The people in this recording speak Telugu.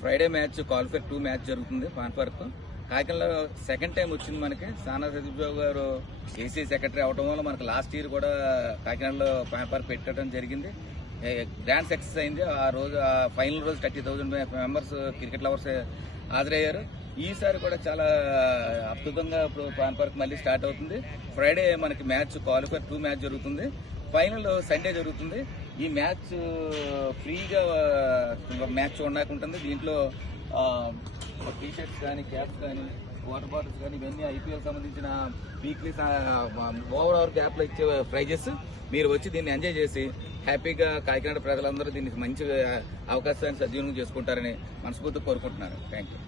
ఫ్రైడే మ్యాచ్ క్వాలిఫైర్ 2 మ్యాచ్ జరుగుతుంది పాన్ పార్క్ కాకినాడలో. సెకండ్ టైం వచ్చింది మనకి. సానా సతీష్బాబు గారు ఏసీ సెక్రటరీ అవడం వల్ల మనకి లాస్ట్ ఇయర్ కూడా కాకినాడలో పాన్ పార్క్ పెట్టడం జరిగింది. గ్రాండ్ సక్సెస్ అయింది. ఆ రోజు ఆ ఫైనల్ రోజు 30,000 మెంబర్స్ క్రికెట్ లవర్స్ హాజరయ్యారు. ఈసారి కూడా చాలా అద్భుతంగా ఇప్పుడు పాన్ పార్క్ మళ్ళీ స్టార్ట్ అవుతుంది. ఫ్రైడే మనకి మ్యాచ్ క్వాలిఫైర్ 2 మ్యాచ్ జరుగుతుంది. ఫైనల్ సండే జరుగుతుంది. ఈ మ్యాచ్ ఫ్రీగా మ్యాచ్ చూడడానికి ఉంటుంది. దీంట్లో టీ షర్ట్స్ కానీ, క్యాప్స్ కానీ, వాటర్ బాటిల్స్ కానీ ఇవన్నీ ఐపీఎల్ సంబంధించిన వీక్లీ ఓవర్ క్యాప్లో ఇచ్చే ప్రైజెస్. మీరు వచ్చి దీన్ని ఎంజాయ్ చేసి హ్యాపీగా కాకినాడ ప్రజలందరూ దీనికి మంచి అవకాశాన్ని సద్వినియోగం చేసుకుంటారని మనస్ఫూర్తిగా కోరుకుంటున్నారు. Thank you.